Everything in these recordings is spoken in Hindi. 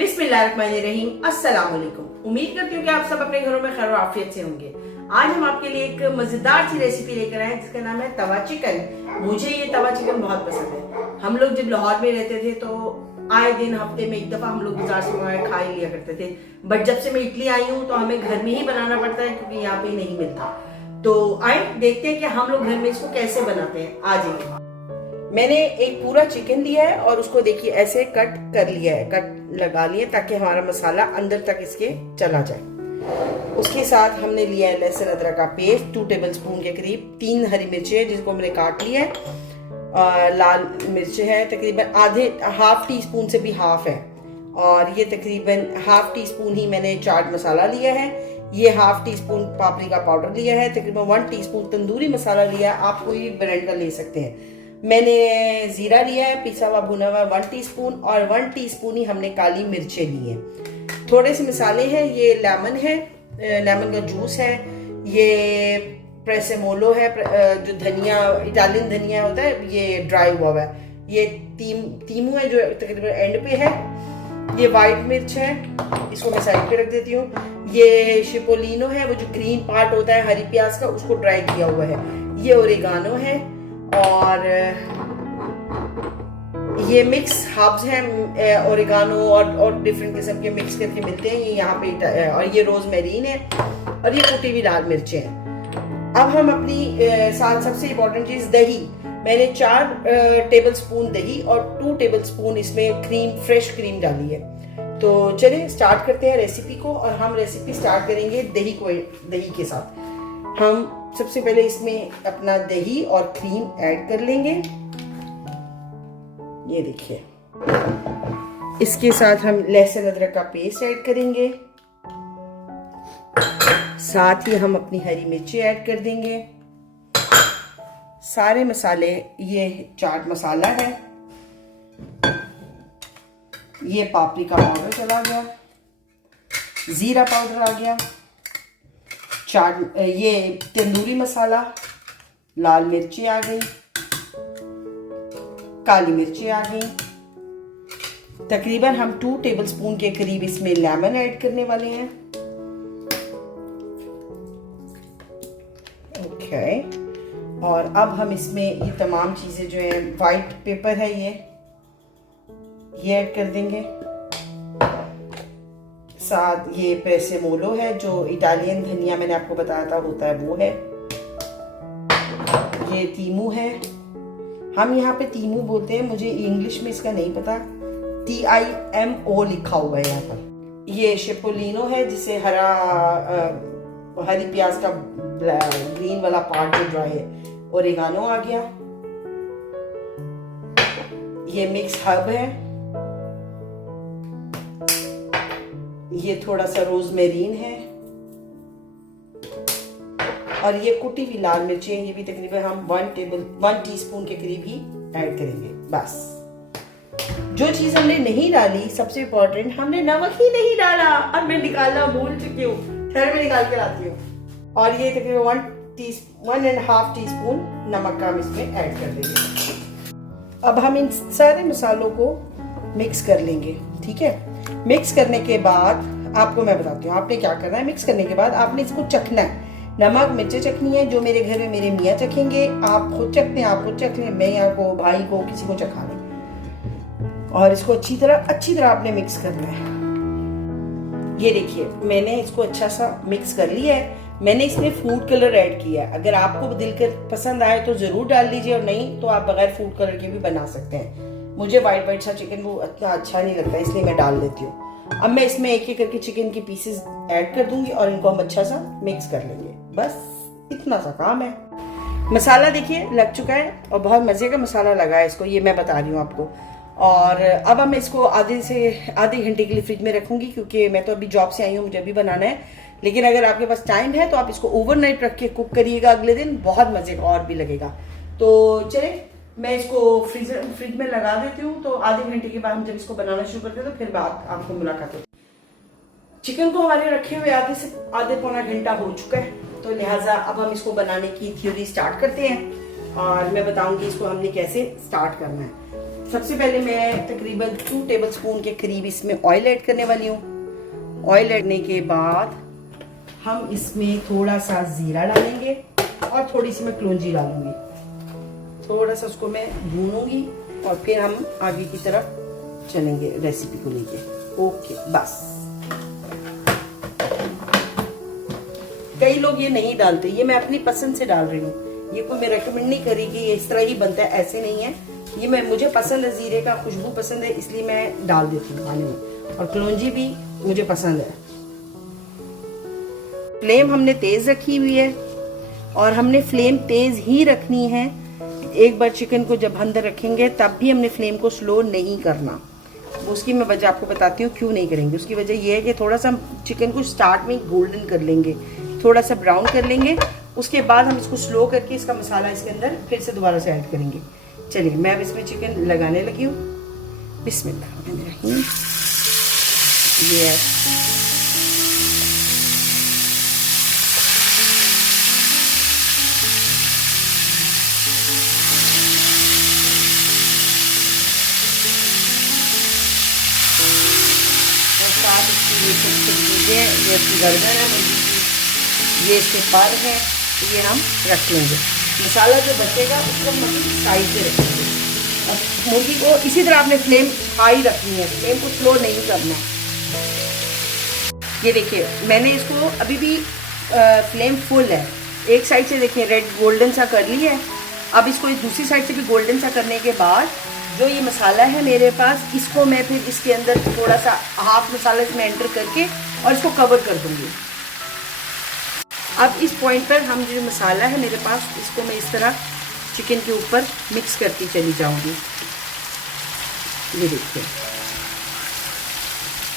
बिस्मिल्लाहिर्रहमानिर्रहीम। अस्सलाम वालेकुम। उम्मीद करती हूँ कि आप सब अपने घरों में खैर आफियत से होंगे। आज हम आपके लिए एक मजेदार सी रेसिपी लेकर आए हैं जिसका नाम है तवा चिकन। मुझे ये तवा चिकन बहुत पसंद है। हम लोग जब लाहौर में रहते थे तो आए दिन हफ्ते में एक दफा हम लोग बाजार से मंगाए खा ही लिया करते थे। बट जब से मैं इटली आई हूँ तो हमें घर में ही बनाना पड़ता है क्योंकि यहाँ पे नहीं मिलता। तो आए देखते हैं कि हम लोग घर में इसको कैसे बनाते हैं। आ जाइए। मैंने एक पूरा चिकन लिया है और उसको देखिए ऐसे कट कर लिया है, कट लगा लिया ताकि हमारा मसाला अंदर तक इसके चला जाए। उसके साथ हमने लिया है लहसुन अदरक का पेस्ट 2 टेबलस्पून के करीब, 3 हरी मिर्ची है जिसको मैंने काट लिया है, लाल मिर्च है तकरीबन आधे, हाफ टी स्पून से भी हाफ है, और ये तकरीबन हाफ टी स्पून ही मैंने चाट मसाला लिया है। ये half tea spoon paprika powder लिया है, तकरीबन 1 टीस्पून तंदूरी मसाला लिया है, आप कोई ब्रांड का ले सकते हैं। मैंने जीरा लिया है पिसा हुआ भुना हुआ 1 टीस्पून, और 1 टीस्पून ही हमने काली मिर्चें ली हैं। थोड़े से मसाले हैं, ये लेमन है, लेमन का जूस है, ये प्रेसेमोलो है, जो धनिया इटालियन धनिया होता है ये ड्राई हुआ है, ये तीमू है जो तकरीबन एंड पे है, ये वाइट मिर्च है, इसको मैं साइड पे रख देती हूँ। ये शिपोलिनो है, वो जो ग्रीन पार्ट होता है हरी प्याज का, उसको ड्राई किया हुआ है। ये ओरिगानो है, और ये मिक्स हर्ब्स हैं, ओरिगानो और डिफरेंट किस्म के मिक्स करके मिलते हैं ये यहाँ पे, और ये रोजमेरीन है, और ये कुटी हुई लाल मिर्चें हैं। अब हम अपनी साथ सबसे इम्पोर्टेंट चीज दही, मैंने 4 टेबलस्पून दही और 2 टेबलस्पून इसमें क्रीम, फ्रेश क्रीम डाली है। तो चलिए स्टार्ट करते हैं रेसिपी को, और हम रेसिपी स्टार्ट करेंगे दही के साथ। हम सबसे पहले इसमें अपना दही और क्रीम ऐड कर लेंगे, ये देखिए। इसके साथ हम लहसुन अदरक का पेस्ट ऐड करेंगे, साथ ही हम अपनी हरी मिर्ची ऐड कर देंगे। सारे मसाले, ये चाट मसाला है, ये पापरिका पाउडर चला गया, जीरा पाउडर आ गया, ये तंदूरी मसाला, लाल मिर्ची आ गई, काली मिर्ची आ गई। तकरीबन हम 2 टेबलस्पून के करीब इसमें लेमन ऐड करने वाले हैं। ओके, और अब हम इसमें ये तमाम चीजें जो है, वाइट पेपर है ये ऐड कर देंगे। साथ ये प्रेसेमोलो है जो इटालियन धनिया मैंने आपको बताया था होता है, वो है। ये तीमू है, हम यहाँ पे तीमू बोलते हैं, मुझे इंग्लिश में इसका नहीं पता, TIMO लिखा हुआ है यहाँ पर। ये शिपोलिनो है जिसे हरी प्याज का ग्रीन वाला पार्ट जो ड्राई है। ओरिगानो आ गया, ये मिक्स हर्ब है, ये थोड़ा सा रोजमेरीन है, और ये कुटी हुई लाल मिर्ची है, ये भी तकरीबन हम 1 टीस्पून के करीब ही ऐड करेंगे। बस जो चीज हमने नहीं डाली, सबसे इम्पोर्टेंट, हमने नमक ही नहीं डाला, और मैं निकालना भूल चुकी हूँ, फिर मैं निकाल के लाती हूँ। और ये तकरीबन 1.5 टीस्पून नमक का हम इसमें ऐड कर देंगे। अब हम इन सारे मसालों को मिक्स कर लेंगे, ठीक है। मिक्स करने के बाद आपको मैं बताती हूँ आपने क्या करना है। मिक्स करने के बाद आपने इसको चखना है, नमक मिर्चें चखनी है। जो मेरे घर में मेरे मियाँ चखेंगे, आप खुद चखते हैं आप खुद चख लें, मैं यहाँ को भाई को किसी को चखा लें। और इसको अच्छी तरह आपने मिक्स करना है। ये देखिए मैंने इसको अच्छा सा मिक्स कर लिया है। मैंने इसमें फूड कलर ऐड किया है, अगर आपको दिल कर पसंद आए तो जरूर डाल लीजिए, और नहीं तो आप बगैर फूड कलर के भी बना सकते हैं। मुझे वाइट सा चिकन वो इतना अच्छा नहीं लगता, इसलिए मैं डाल देती हूँ। अब मैं इसमें एक एक करके चिकन के पीसेस ऐड कर दूंगी, और इनको हम अच्छा सा मिक्स कर लेंगे। बस इतना सा काम है। मसाला देखिए लग चुका है, और बहुत मजे का मसाला लगा है इसको, ये मैं बता रही हूँ आपको। और अब मैं इसको आधे घंटे के लिए फ्रिज में रखूंगी, क्योंकि मैं तो अभी जॉब से आई हूँ, मुझे अभी बनाना है। लेकिन अगर आपके पास टाइम है तो आप इसको ओवरनाइट रख के कुक करिएगा, अगले दिन बहुत मजे का और भी लगेगा। तो चले मैं इसको फ्रिज में लगा देती हूँ, तो आधे घंटे के बाद हम जब इसको बनाना शुरू करते हैं तो फिर बात आपको मुलाकात होती है। चिकन को हमारे रखे हुए आधे पौना घंटा हो चुका है, तो लिहाजा अब हम इसको बनाने की थ्योरी स्टार्ट करते हैं, और मैं बताऊंगी इसको हमने कैसे स्टार्ट करना है। सबसे पहले मैं तकरीबन 2 टेबलस्पून के करीब इसमें ऑयल ऐड करने वाली हूँ। ऑयल ऐड करने के बाद हम इसमें थोड़ा सा जीरा डालेंगे और थोड़ी सी मैं कलौंजी डालूंगी। थोड़ा सा उसको मैं भूनूंगी और फिर हम आगे की तरफ चलेंगे रेसिपी को लेके। ओके, बस। कई लोग ये नहीं डालते, ये मैं अपनी पसंद से डाल रही हूँ। ये कोई मैं रेकमेंड नहीं करी कि ये इस तरह ही बनता है, ऐसे नहीं है। ये मुझे पसंद है, जीरे का खुशबू पसंद है, इसलिए मैं डाल देती हूँ खाने में। और कलौंजी भी मुझे पसंद है। फ्लेम हमने तेज रखी हुई है और हमने फ्लेम तेज ही रखनी है। एक बार चिकन को जब अंदर रखेंगे तब भी हमने फ्लेम को स्लो नहीं करना। उसकी मैं वजह आपको बताती हूँ क्यों नहीं करेंगे। उसकी वजह यह है कि थोड़ा सा चिकन को स्टार्ट में गोल्डन कर लेंगे, थोड़ा सा ब्राउन कर लेंगे, उसके बाद हम इसको स्लो करके इसका मसाला इसके अंदर फिर से दोबारा से ऐड करेंगे। चलिए, मैं अब इसमें चिकन लगाने लगी हूँ। बिस्मिल्लाह। ये ये इसकी गर्दन है मुर्गी की, ये इसके पर है, ये हम रख लेंगे। मसाला जो बचेगा उसको हम साइड पे रखेंगे। अब मुर्गी को इसी तरह आपने फ्लेम हाई रखनी है, फ्लेम को स्लो नहीं करना। ये देखिए, मैंने इसको अभी भी फ्लेम फुल है। एक साइड से देखिए रेड गोल्डन सा कर ली है। अब इसको दूसरी साइड से भी गोल्डन सा करने के बाद जो ये मसाला है मेरे पास, इसको मैं फिर इसके अंदर थोड़ा सा हाफ मसाला इसमें एंटर करके और इसको कवर कर दूंगी। अब इस पॉइंट पर हम जो मसाला है मेरे पास, इसको मैं इस तरह चिकन के ऊपर मिक्स करती चली जाऊंगी। ये देखिए,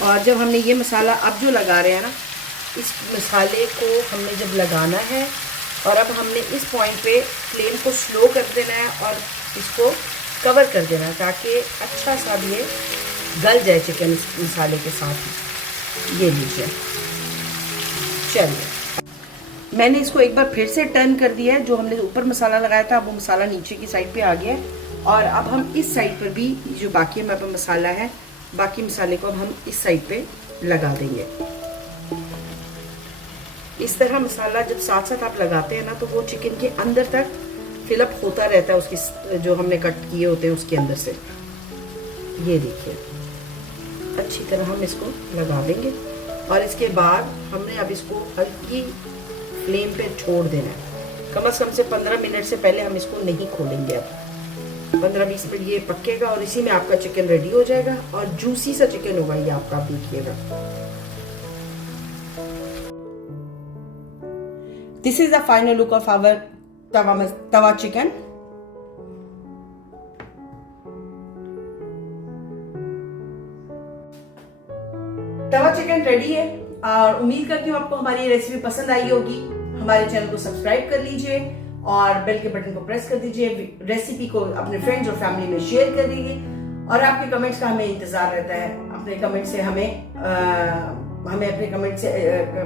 और जब हमने ये मसाला अब जो लगा रहे हैं ना, इस मसाले को हमने जब लगाना है और अब हमने इस पॉइंट पे फ्लेम को स्लो कर देना है और इसको कवर कर देना है ताकि अच्छा सा भी ये गल जाए चिकन इस मसाले के साथ। ये लीजिए, चलिए मैंने इसको एक बार फिर से टर्न कर दिया है। जो हमने ऊपर मसाला लगाया था, अब वो मसाला नीचे की साइड पे आ गया है और अब हम इस साइड पर भी जो बाकी हमारे पास मसाला है, बाकी मसाले को अब हम इस साइड पे लगा देंगे। इस तरह मसाला जब साथ साथ आप लगाते हैं ना, तो वो चिकन के अंदर तक फिलअप होता रहता है, उसकी जो हमने कट किए होते हैं उसके अंदर से। ये देखिए, अच्छी तरह हम इसको लगा देंगे और इसके बाद हमने अब इसको हल्की फ्लेम पे छोड़ देना है। कम से कम से 15 मिनट से पहले हम इसको नहीं खोलेंगे। अब 15-20 मिनट ये पकेगा और इसी में आपका चिकन रेडी हो जाएगा और जूसी सा चिकन होगा ये आपका, आप देखिएगा। This is the final look of our tawa chicken. Tawa chicken ready है और उम्मीद करती हूँ आपको हमारी रेसिपी पसंद आई होगी। हमारे चैनल को सब्सक्राइब कर लीजिए और बेल के बटन को प्रेस कर दीजिए। रेसिपी को अपने फ्रेंड्स और फैमिली में शेयर कर दीजिए और आपके कमेंट्स का हमें इंतजार रहता है। अपने कमेंट से हमें अपने कमेंट से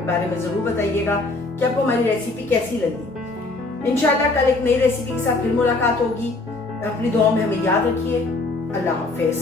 बारे में जरूर बताइएगा कि आपको हमारी रेसिपी कैसी लगी। इंशाल्लाह कल एक नई रेसिपी के साथ फिर मुलाकात होगी। अपनी दुआ में हमें याद रखिए। अल्लाह हाफिज।